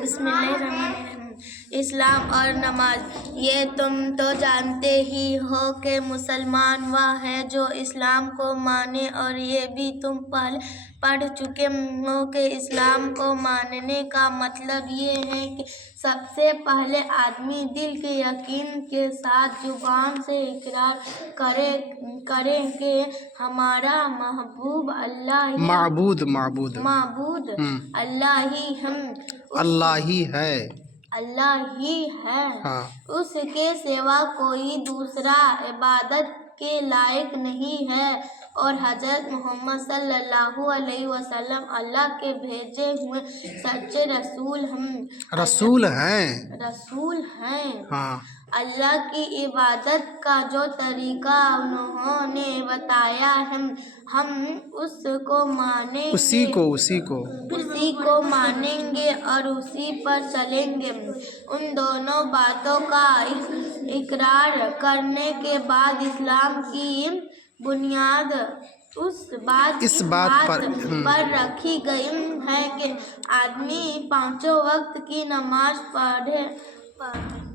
बिस्मिल्लाहिर्रहमानिर्रहीम। इस्लाम और नमाज। ये तुम तो जानते ही हो कि मुसलमान वह है जो इस्लाम को माने, और ये भी तुम पहले पढ़ चुके हो कि इस्लाम को मानने का मतलब ये है कि सबसे पहले आदमी दिल के यकीन के साथ जुबान से इकरार करे कि हमारा महबूब अल्लाह ही माबूद अल्लाह ही है। हाँ। उसके सिवा कोई दूसरा इबादत के लायक नहीं है, और हजरत मोहम्मद सल्लल्लाहु अलैहि वसल्लम अल्लाह के भेजे हुए सच्चे रसूल हैं। हाँ। अल्लाह की इबादत का जो तरीका उन्होंने बताया है, हम उसको मानेंगे, उसी को मानेंगे और उसी पर चलेंगे। उन दोनों बातों का इकरार करने के बाद इस्लाम की बुनियाद इस बात पर रखी गई है कि आदमी पांचों वक्त की नमाज पढ़े,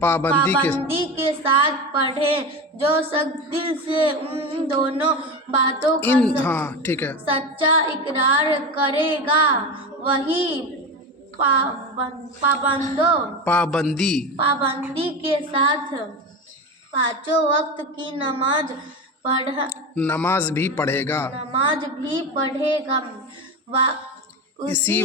पाबंदी के साथ पढ़े। जो शख्स दिल से उन दोनों बातों का सच्चा इकरार करेगा, वही पाबंदी के साथ पांचों वक्त की नमाज भी पढ़ेगा। इसी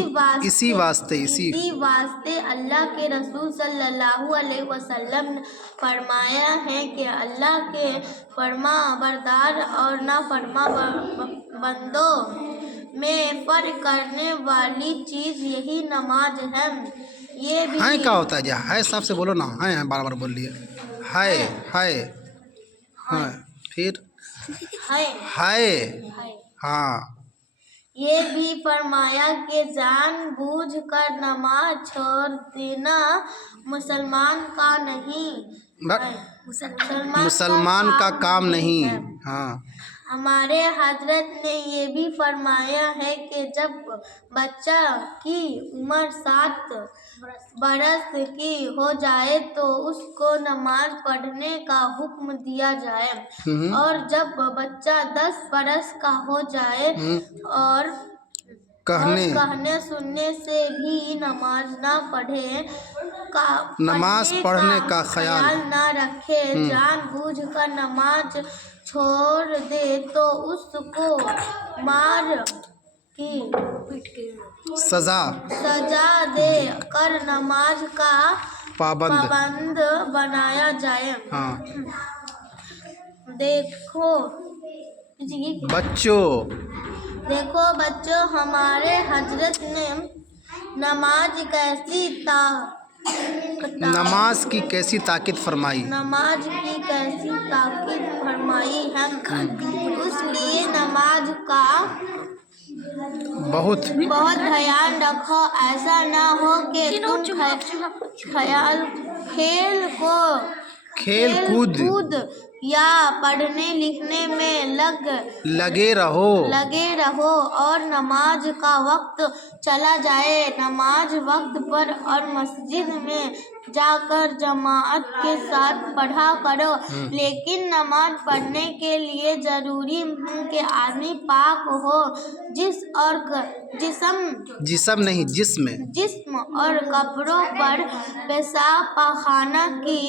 वास्ते अल्लाह के रसूल सल्लल्लाहु अलैहि वसल्लम ने फरमाया है कि अल्लाह के फरमा बरदार और नाफरमा बंदों में फर्क करने वाली चीज यही नमाज है। ये भी है क्या होता है? है साहब से बोलो ना। है बार बोल लिए। है फिर है। हाँ। ये भी फरमाया कि जानबूझ कर नमाज छोड़ देना मुसलमान का काम नहीं। हाँ। हमारे हजरत ने ये भी फरमाया है कि जब बच्चा की उम्र 7 बरस की हो जाए तो उसको नमाज पढ़ने का हुक्म दिया जाए, और जब बच्चा 10 बरस का हो जाए और कहने सुनने से भी नमाज ना पढ़े, नमाज पढ़ने का ख्याल ना रखे, जानबूझ कर नमाज छोड़ दे तो उसको मार की सजा दे कर नमाज का पाबंद बनाया जाए। हाँ। देखो बच्चों, हमारे हजरत ने नमाज की कैसी ताकीद फरमाई है। उसलिए नमाज का बहुत ध्यान रखो। ऐसा ना हो कि तुम खेल कूद या पढ़ने लिखने में लगे रहो और नमाज का वक्त चला जाए। नमाज वक्त पर और मस्जिद में जाकर जमात के साथ पढ़ा करो, लेकिन नमाज पढ़ने के लिए जरूरी है कि आदमी पाक हो, जिस्म और कपड़ों पर पेशाब पाखाना की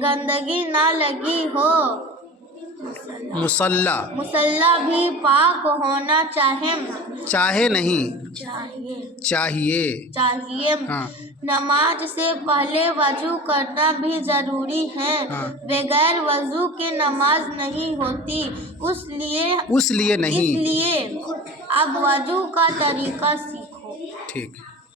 गंदगी ना लगी हो। मुसल्ला भी पाक होना चाहिए। हाँ। नमाज से पहले वजू करना भी जरूरी है। हाँ। बगैर वजू के नमाज नहीं होती। इसलिए अब वजू का तरीका सीखो। ठीक।